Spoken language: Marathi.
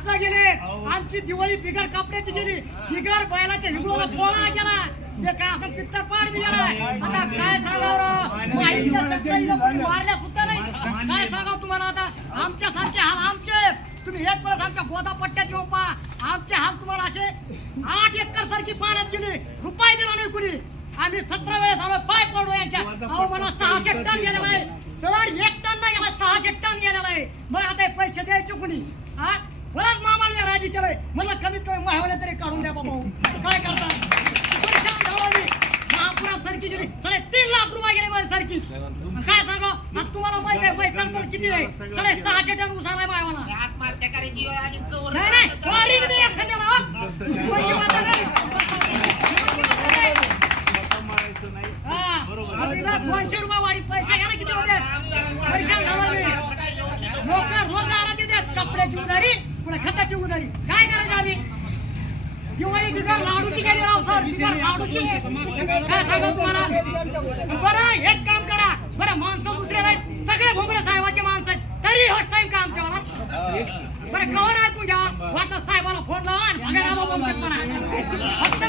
कापसा गेले, आमची दिवाळी बिगर कापण्याची गेली, बिगर बैलाच्या हिंगोला पोळा गेला, ते काय असं पित्तर पाड गेला. आता काय सांगावं, माहितीच्या चक्राईला कोणी मारल्या सुद्धा नाही. काय सांगावं तुम्हाला आता, आमच्या सारखे हाल आमचे. तुम्ही एक वेळेस आमच्या गोदा पट्ट्यात येऊन पहा, आमचे हाल तुम्हाला असे 8 एकर सारखी पाण्यात गेली, रुपये दिला नाही कुणी. आम्ही 17 वेळेस आलो, पाय पडलो यांच्या. अहो मला 600 टन गेलेला आहे सर, 1 टन नाही गेला, 600 टन गेलेला आहे. मग आता पैसे द्यायचे कुणी? हा बराच मामाला राजी केलंय, मला कमीत कमी माहवल्या तरी काढून द्या बाबा. काय करता, महापुरात सरकी गेली, 3.5 लाख रुपये गेले माझी सरकी. काय सांगा आता तुम्हाला माहिती आहे पैसे तर किती आहे? 650 टन ऊस आलाय मायवाला. नाही नाही वारीने नाही एखाद्याला, कोणची माता नाही. हा 200 रुपये वाढी, पैसे घ्या ना, किती होते पैसे घालावे. लोक रोजगार देतात, कपड्याची उधारी, पुढे खताची उधारी. काय करायचं आम्ही? दिवाळी बिगर लाडूची गेली राव सर, बिगर लाडूची. काय सांगा तुम्हाला? बरं एक काम करा, बरं माणसं दुसरे नाहीत, सगळे भोंगळे साहेबाचे माणसं आहेत, तरी होत टाइम का आमच्यावर? बरं कवर ऐकून घ्या, वाटलं साहेबाला फोन लावा आणि भगायला बोलतात म्हणा. फक्त